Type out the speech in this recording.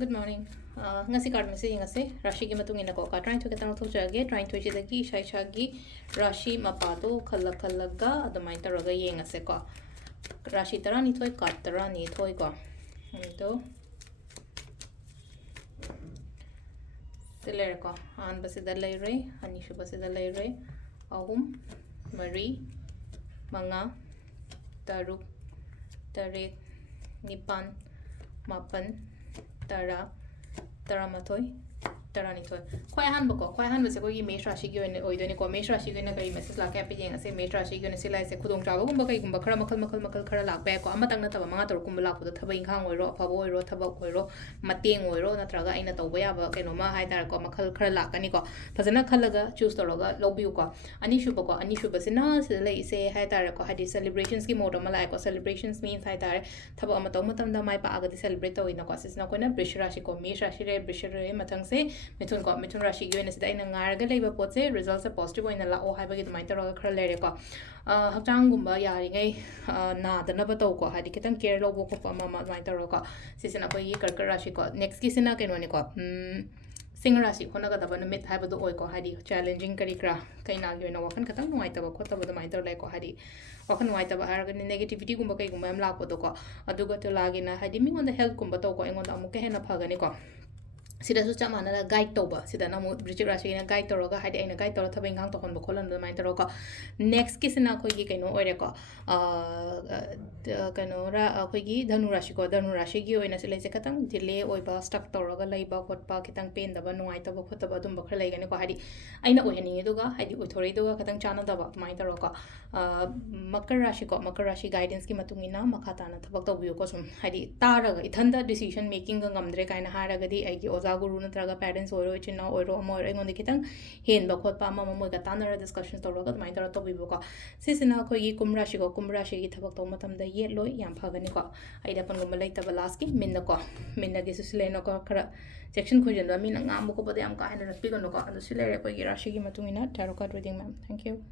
Good morning. Ngasi card message ngase Rashi ki matung ina ko ka trying to get an auto jage trying to ji dagi shai chagi Rashi mapato khalaga adamai taraga ye ngase ko Rashi tara ni thoi card tara ni thoi ko to seler ko an basida lai re ani shu basida lai re ahum mari manga taruk taret nipan mapan tara taramathoy taranithoy khwai han bako khwai han base ko gi mesh rashi gi oidoni ko mesh rashi gi na kari message la ka pe jeng ase mesh rashi gi na silai se khudong chawa gumba kai gumba khara makal khara lak ba ko amatang na taba manga tor kum lak ko thabai khang oiro phabo oiro thabak oiro mateng oiro natraga aina tawba ya ba keno ma hai dar ko makal khara lak ani ko phajana khalaga choose toroga lobiu ko ani shu basina silai se hai dar ko hadi celebrations ki mode ma la ko celebrations means hai dar thaba amato matam da mai pa aga celebrate to ina ko sisna ko na brish rashi ko mesh rashi re brish re matang se mithun ko mithun rashi gi ina sida ina ngarga leiba pot se results se positive oina la o haiba gi dumai taro khara lere ko hakchang gumba yari ngai na da na ba to ko hadi kitang care lo bo ko pa ma dumai taro ko sisina ko gi karkar rashi ko next ki sina ke no ni ko sing rashi khona ga da ba numit haiba do oi ko hadi challenging kari kra kaina gi na wakan katang nuai ta ba ko ta ba dumai taro lai ko hadi wakan nuai ta ba har ga negativity gumba kai gumba am la ko do ko aduga to lagi na hadi mi on the health gumba to ko engon da amuke hena phagani ko sida su chama na guide toba sida na mo bridge rashi na guide toroga hadi aina guide tor thabeng hang to kon bo kholan mai toroga next kisina khoi gi kaino oire ko kaino ra khoi gi dhanu rashi gi oina sile se katang delay oiba stuck toroga laiba khotpa kitang pain daba nuai taba khotaba dum bakha lai gani ko hadi aina oihani duga hadi oithori duga katang chana daba mai toroga makar rashi guidance ki matungina makhata na thabak to biyo ko sum hadi taraga ithanda decision making ga ngamdre kaina haraga di ai gi guru natraga parents oiro china oiro amor engon kitang hen ba khot pa ma mo ga tanara discussions toroga mai tara to bibu ka sisina khoi gi kumrashi gi thabak to matam da ye loi yam phagani ko aida pan gum lai taba last ki minna gi susilena ko khara section khojan ba min ngam ko ba yam ka hena pi ko no ko susilere ko gi rashi gi matungina tarot card reading ma'am thank you